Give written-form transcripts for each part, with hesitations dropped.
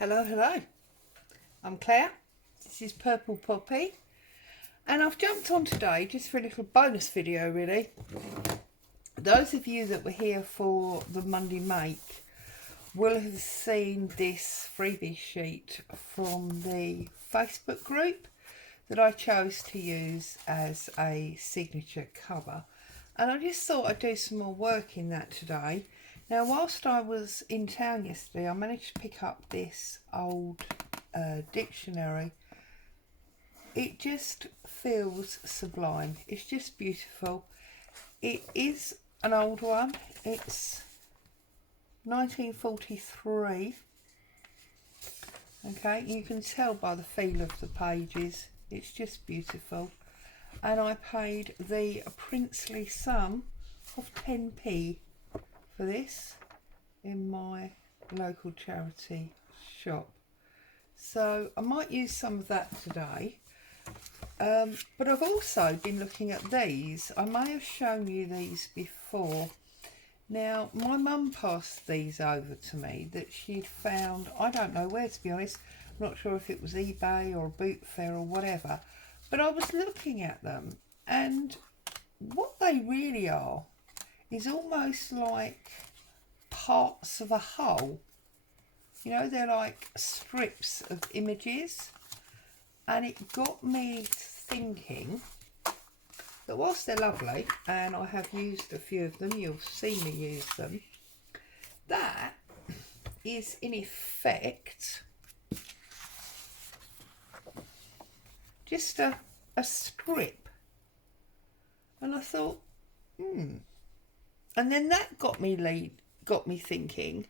Hello, I'm Claire, this is Purple Poppy, and I've jumped on today just for a little bonus video really. Those of you that were here for the Monday make will have seen this freebie sheet from the Facebook group that I chose to use as a signature cover, and I just thought I'd do some more work in that today. Now, whilst I was in town yesterday, I managed to pick up this old dictionary. It just feels sublime. It's just beautiful. It is an old one. It's 1943. Okay, you can tell by the feel of the pages. It's just beautiful. And I paid the princely sum of 10p for this in my local charity shop, so I might use some of that today. But I've also been looking at these. I may have shown you these before. Now, my mum passed these over to me that she'd found, I don't know where, to be honest. I'm not sure if it was eBay or a boot fair or whatever, but I was looking at them, and what they really are is almost like parts of a whole. You know, they're like strips of images, and it got me thinking that whilst they're lovely, and I have used a few of them, you'll see me use them, that is in effect just a strip. And I thought, and then that got me thinking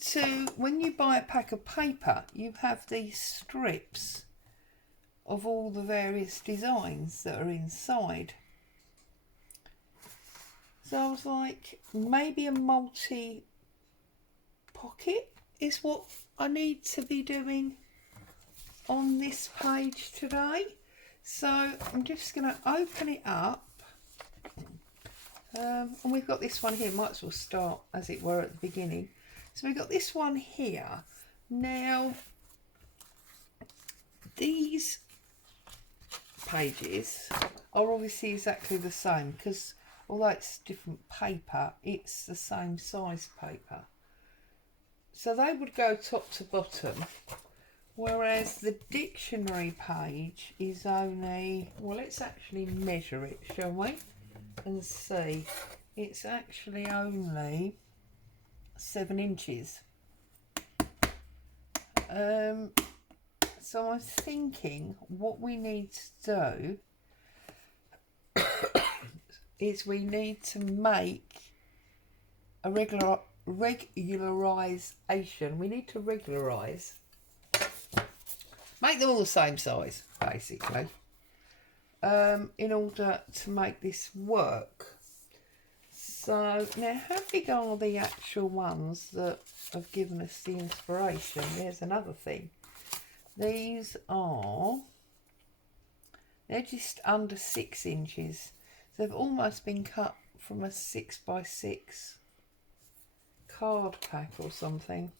to when you buy a pack of paper, you have these strips of all the various designs that are inside. So I was like, maybe a multi pocket is what I need to be doing on this page today. So I'm just going to open it up. And we've got this one here, might as well start as it were at the beginning. So we've got this one here. Now, these pages are obviously exactly the same, because although it's different paper, it's the same size paper. So they would go top to bottom, whereas the dictionary page is only, well, let's actually measure it, shall we? And see, it's actually only 7 inches. So I'm thinking what we need to do is we need to make a regularization. We need to regularize, make them all the same size basically, in order to make this work. So now, how big are the actual ones that have given us the inspiration? There's another thing. These are, they're just under 6 inches. So they've almost been cut from a 6x6 card pack or something.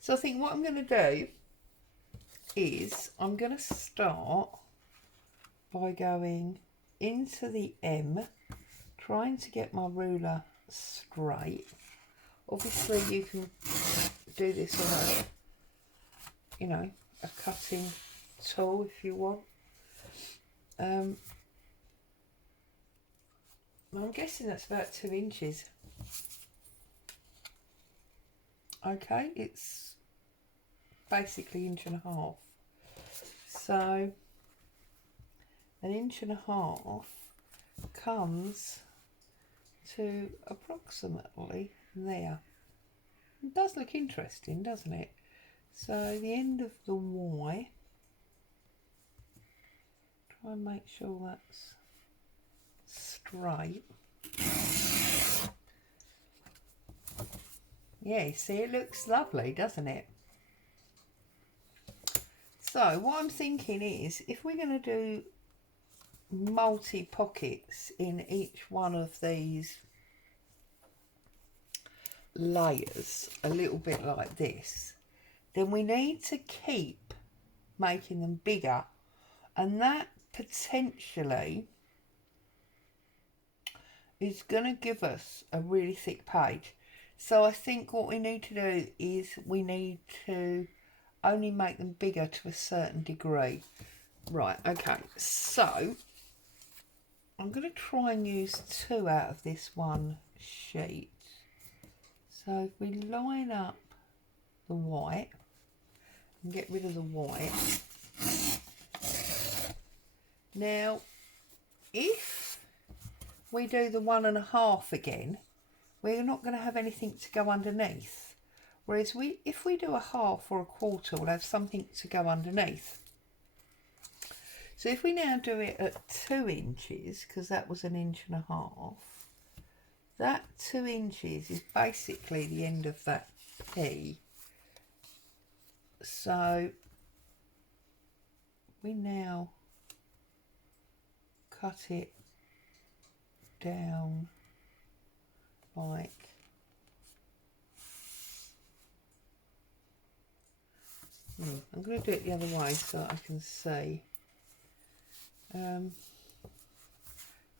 So I think what I'm going to do is I'm going to start by going into the M, trying to get my ruler straight. Obviously you can do this on a, you know, a cutting tool if you want. I'm guessing that's about 2 inches. Okay, it's basically 1.5 inches. So 1.5 inches comes to approximately there. It does look interesting, doesn't it? So the end of the Y, try and make sure that's straight. Yeah, you see, it looks lovely, doesn't it? So what I'm thinking is, if we're going to do multi pockets in each one of these layers, a little bit like this, then we need to keep making them bigger, and that potentially is going to give us a really thick page. So I think what we need to do is we need to only make them bigger to a certain degree. Right, okay, so I'm going to try and use 2 out of this one sheet. So if we line up the white and get rid of the white. Now, if we do the 1.5 again, we're not going to have anything to go underneath. Whereas if we do a 1/2 or a 1/4, we'll have something to go underneath. So if we now do it at 2 inches, because that was 1.5 inches, that 2 inches is basically the end of that P. So we now cut it down like I'm going to do it the other way so that I can see.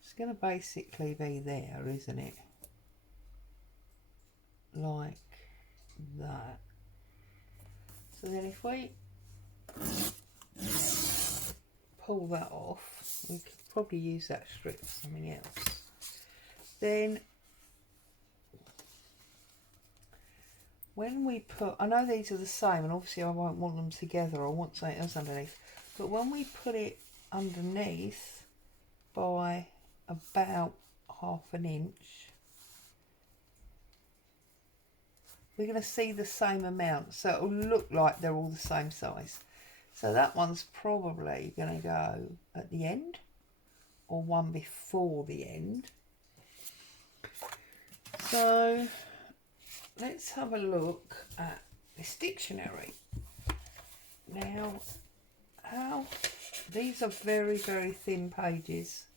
It's going to basically be there, isn't it? Like that. So then if we pull that off, we could probably use that strip for something else. Then when we put, I know these are the same and obviously I won't want them together, I want something else underneath, but when we put it underneath by about 1/2 inch, we're going to see the same amount, so it'll look like they're all the same size. So that one's probably going to go at the end or one before the end. So let's have a look at this dictionary. Now, these are very, very thin pages.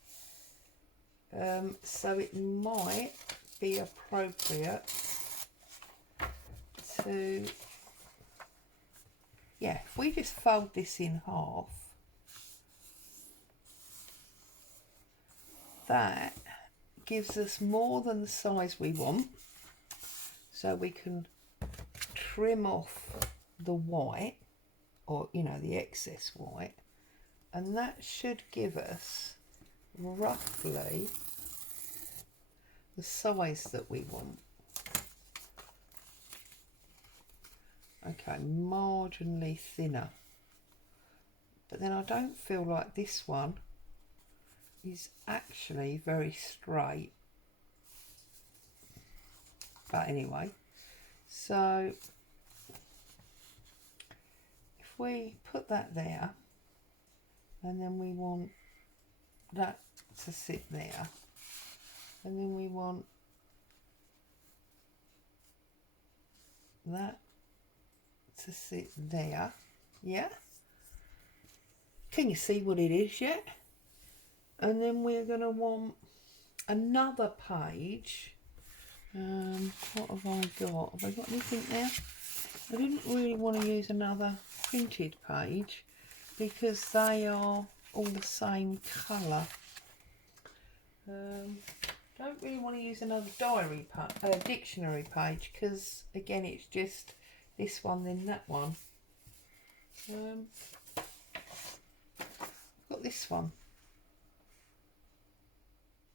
So it might be appropriate to, yeah, if we just fold this in half, that gives us more than the size we want, so we can trim off the white, or you know, the excess white, and that should give us roughly the size that we want. Okay, marginally thinner, but then I don't feel like this one is actually very straight. But anyway, so if we put that there, and then we want that to sit there, and then we want that to sit there, yeah? Can you see what it is yet? And then we're going to want another page. What have I got? Have I got anything there? I didn't really want to use another printed page because they are all the same colour. Don't really want to use another dictionary page because again it's just this one then that one. I've got this one.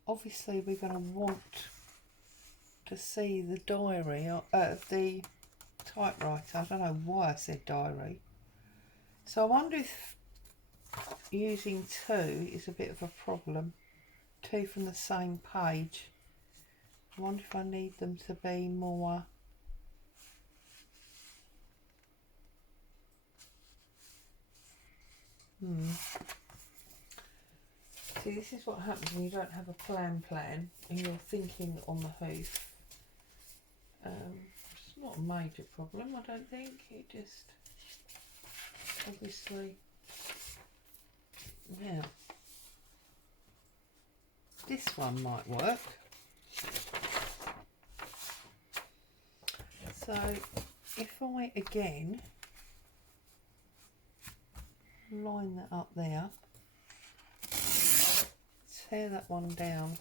Obviously we're going to want to see the diary of the typewriter. I don't know why I said diary. So I wonder if using 2 is a bit of a problem. 2 from the same page. I wonder if I need them to be more See, this is what happens when you don't have a plan and you're thinking on the hoof. It's not a major problem, I don't think. It just obviously, yeah. this one might work. So if I again line that up there, tear that one down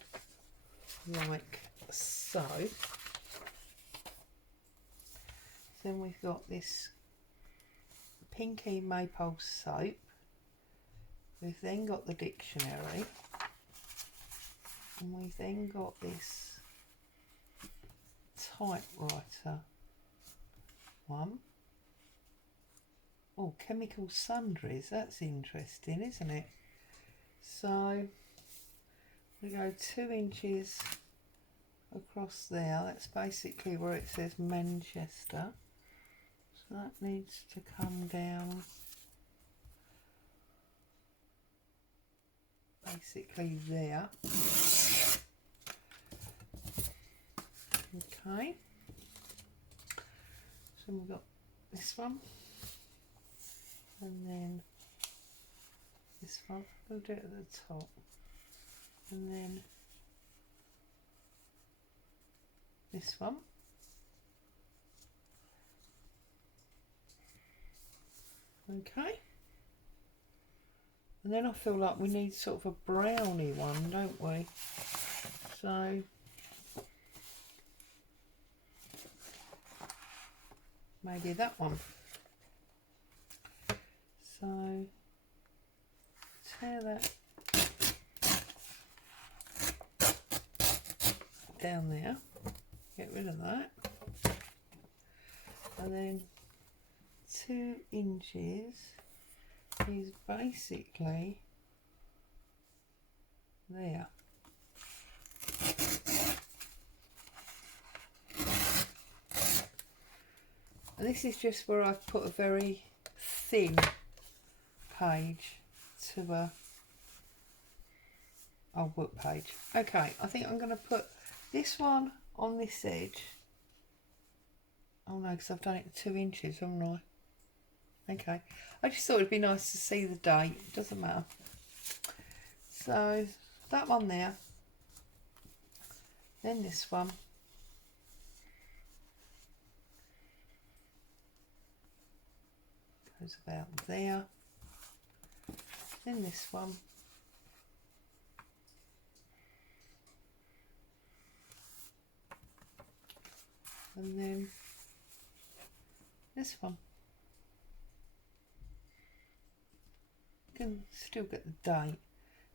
like so. Then we've got this pinky maple soap. We've then got the dictionary, and we've then got this typewriter one. Oh, chemical sundries, that's interesting, isn't it? So we go 2 inches across there. That's basically where it says Manchester. So that needs to come down basically there. Okay. So we've got this one. And then this one, we'll do it at the top, and then this one, okay, and then I feel like we need sort of a browny one, don't we? So maybe that one. So tear that down there, get rid of that, and then 2 inches is basically there. And this is just where I've put a very thin page to a book page. Okay, I think I'm going to put this one on this edge. Oh no, because I've done it 2 inches, haven't I? Okay, I just thought it'd be nice to see the date. Doesn't matter. So that one there, then this one, goes about there. Then this one, and then this one. You can still get the date.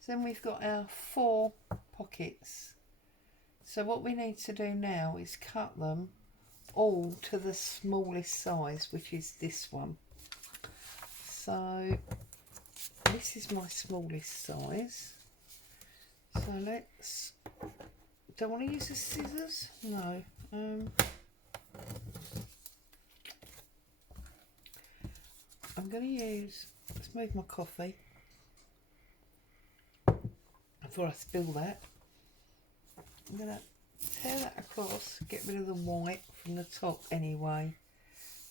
So then we've got our 4 pockets. So what we need to do now is cut them all to the smallest size, which is this one. So this is my smallest size. So let's, don't want to use the scissors? No. I'm going to use, let's move my coffee before I spill that. I'm going to tear that across, get rid of the white from the top anyway.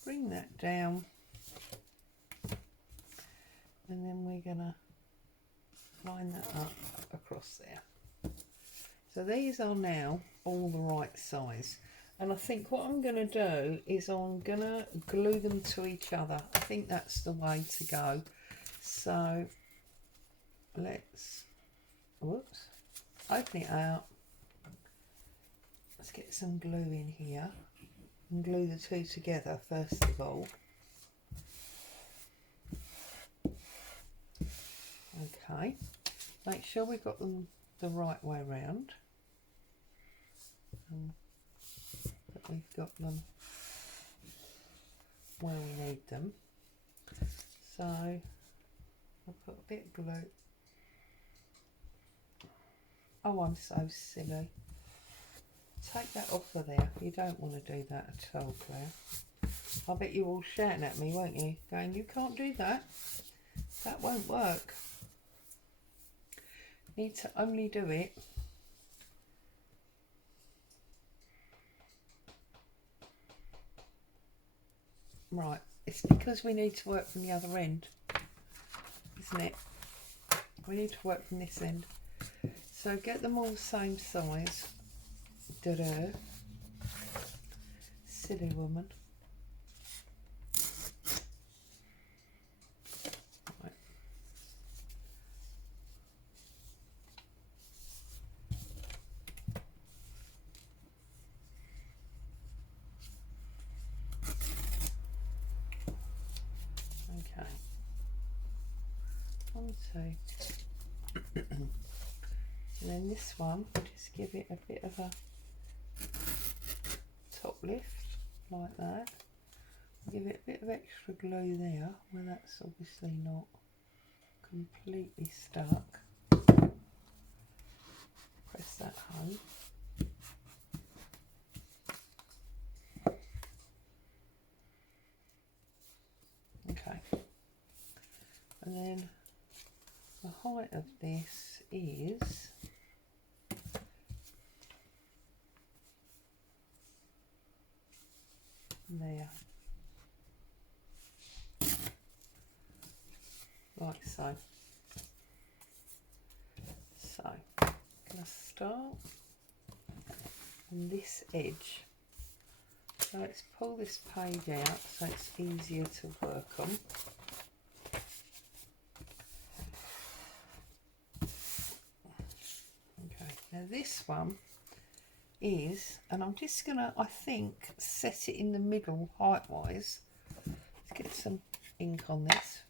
Bring that down. And then we're going to line that up across there. So these are now all the right size. And I think what I'm going to do is I'm going to glue them to each other. I think that's the way to go. So let's, whoops, open it out. Let's get some glue in here and glue the two together first of all. Okay, make sure we've got them the right way round, and that we've got them where we need them. So I'll put a bit of glue. Oh, I'm so silly. Take that off of there. You don't want to do that at all, Claire. I bet you're all shouting at me, won't you? Going, you can't do that. That won't work. Need to only do it right. It's because we need to work from the other end, isn't it? We need to work from this end. So get them all the same size. Da-da. Silly woman. Right. Okay. 1, 2. And then this one, just give it a bit of a top lift like that. Give it a bit of extra glue there where that's obviously not completely stuck. Press that home. Okay. And then the height of this is there, like so. So, I'm going to start on this edge. So let's pull this page out so it's easier to work on. Okay, now this one is, and I'm just going to, I think, set it in the middle height-wise. Let's get some ink on this.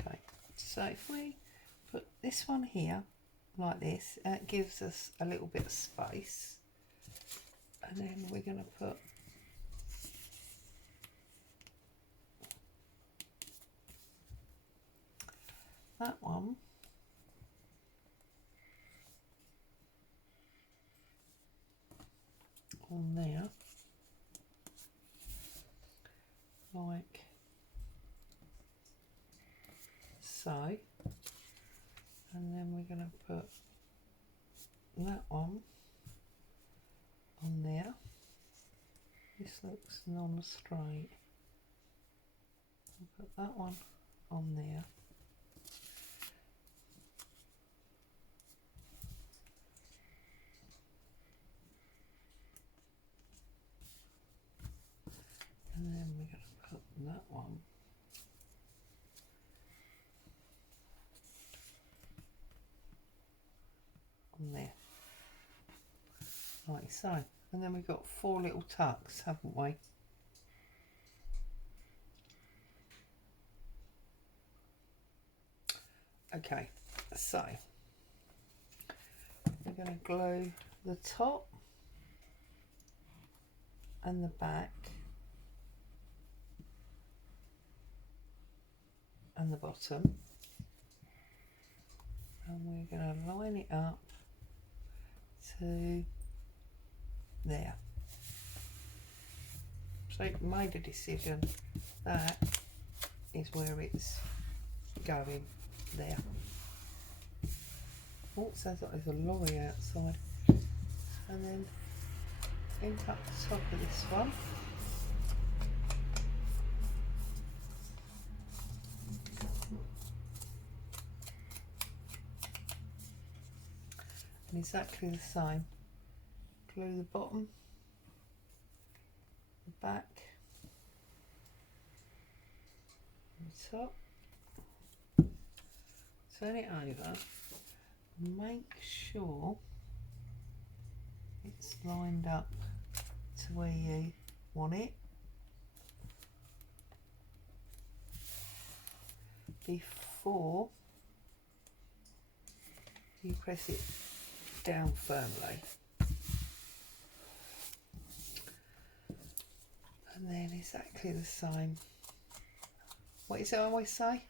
Okay, so if we put this one here like this, that gives us a little bit of space, and then we're going to put that one on there, like so, and then we're going to put that one on there. This looks non-straight. Put that one on there. And then we're going to put that one on there, like so. And then we've got 4 little tucks, haven't we? Okay, so we're going to glue the top and the back and the bottom, and we're going to line it up to there. So made a decision, that is where it's going, there. Oh, it sounds like there's a lorry outside. And then ink up the top of this one. And exactly the same. Glue the bottom, the back, the top. Turn it over. Make sure it's lined up to where you want it. Before you press it down firmly. And then exactly the same. What is it I always say?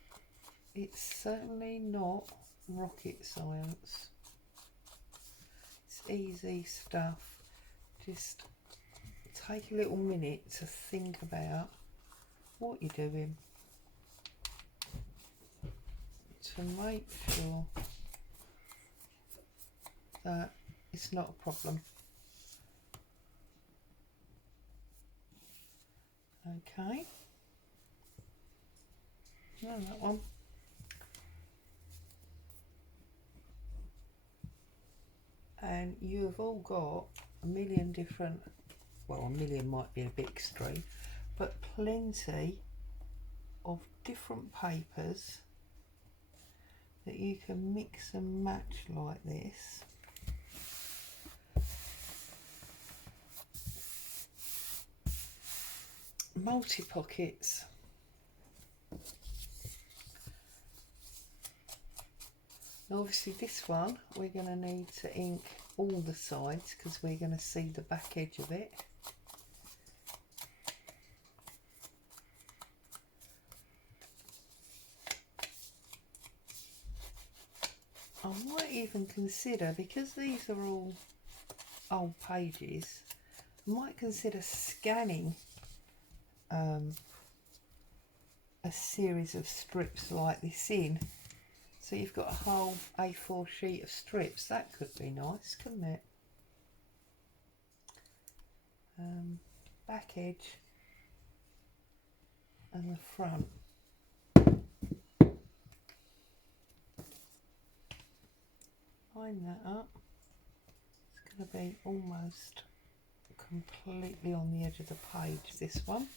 It's certainly not rocket science. It's easy stuff. Just take a little minute to think about what you're doing to make sure that it's not a problem. Okay, and that one. And you've all got a million different, well, a million might be a bit extreme, but plenty of different papers that you can mix and match like this. Multi-pockets. Now obviously this one we're going to need to ink all the sides because we're going to see the back edge of it. I might even consider, because these are all old pages, I might consider scanning a series of strips like this in. So you've got a whole A4 sheet of strips. That could be nice, couldn't it? Back edge and the front. Line that up. It's going to be almost completely on the edge of the page, this one.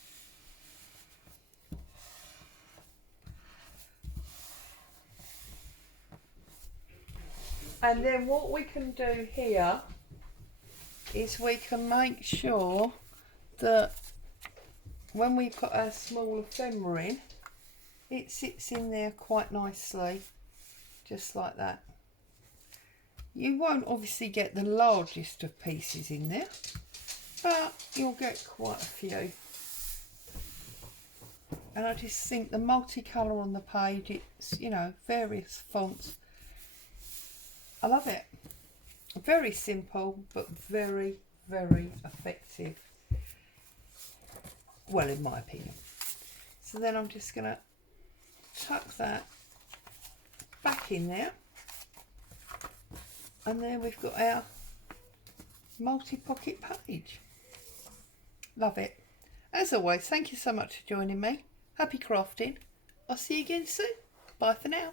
And then what we can do here is we can make sure that when we put our small ephemera in, it sits in there quite nicely, just like that. You won't obviously get the largest of pieces in there, but you'll get quite a few. And I just think the multicolour on the page, it's, you know, various fonts. I love it. Very simple, but very, very effective. Well, in my opinion. So then I'm just going to tuck that back in there. And then we've got our multi-pocket page. Love it. As always, thank you so much for joining me. Happy crafting. I'll see you again soon. Bye for now.